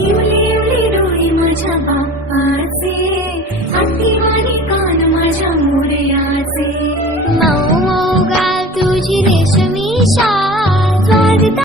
इवली इवली डोळे माझ्या बाप्पाचे, हातीवाणी कान माझ्या मोरयाचे, मऊ मऊ गाल तुझी रेशमी शाल,